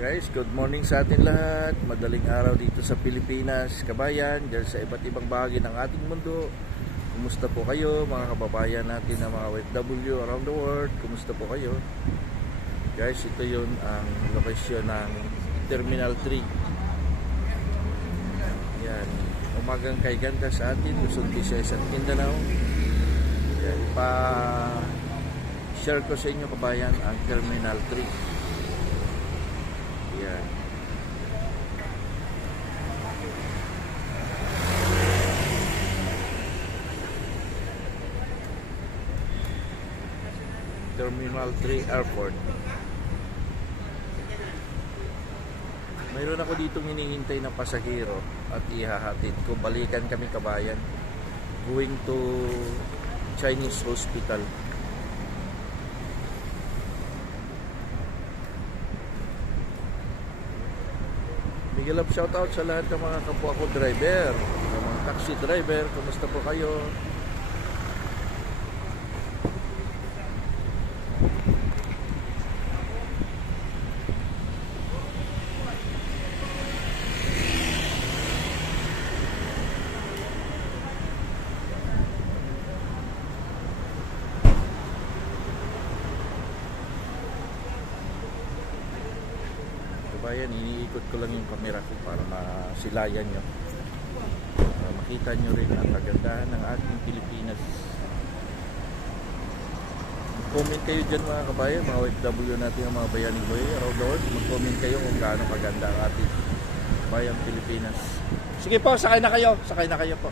Guys, good morning sa atin lahat. Madaling araw dito sa Pilipinas, kabayan, dyan sa iba't ibang bahagi ng ating mundo. Kumusta po kayo mga kababayan natin na mga OFW around the world? Kumusta po kayo? Guys, ito yun ang lokasyon ng Terminal 3. Yan, umagang kay ganda sa atin, Luzon, Visayas at Mindanao. Yan, pa-share ko sa inyo kabayan ang Terminal 3. Yan. Terminal 3 Airport. Mayroon ako ditong hinihintay na pasahero at ihahatid ko. Balikan kami kabayan. Going to Chinese Hospital. Big love shoutout sa lahat ng mga kapwa ko driver, mga taxi driver, kumusta po kayo? Kabayan, iniikot ko lang yung camera ko para masilayan nyo, para makita nyo rin ang kagandahan ng ating Pilipinas. Mag-comment kayo dyan mga kabayan, mga OFW natin, ang mga bayaning boy around the world. Mag-comment kayo kung gaano kaganda ang ating bayang Pilipinas. Sige po, sakay na kayo po.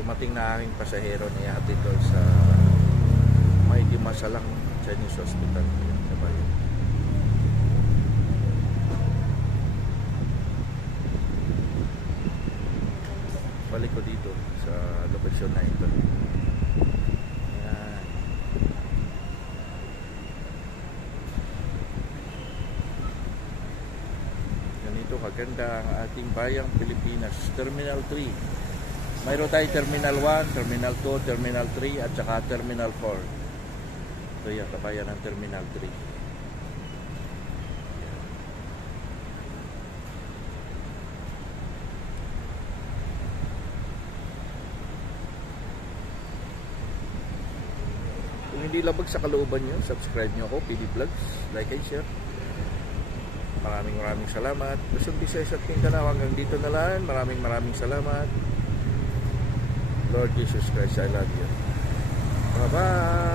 Dumating na aking pasahero niya hatid doon sa may Dimasalang Chinese Hospital. Balik ko dito sa lokasyon na ito. Ayan. Ganito kaganda ang ating bayang Pilipinas. Terminal 3. Mayroon tayo Terminal 1, Terminal 2, Terminal 3 at saka Terminal 4. Ito yan, kabayan ng Terminal 3. Kung hindi labag sa kalooban nyo, subscribe nyo ako, PD Vlogs, like and share. Maraming salamat. Luzon, Visayas at Mindanao, hanggang dito na lang. Maraming salamat. Lord Jesus Christ, I love you. Bye-bye.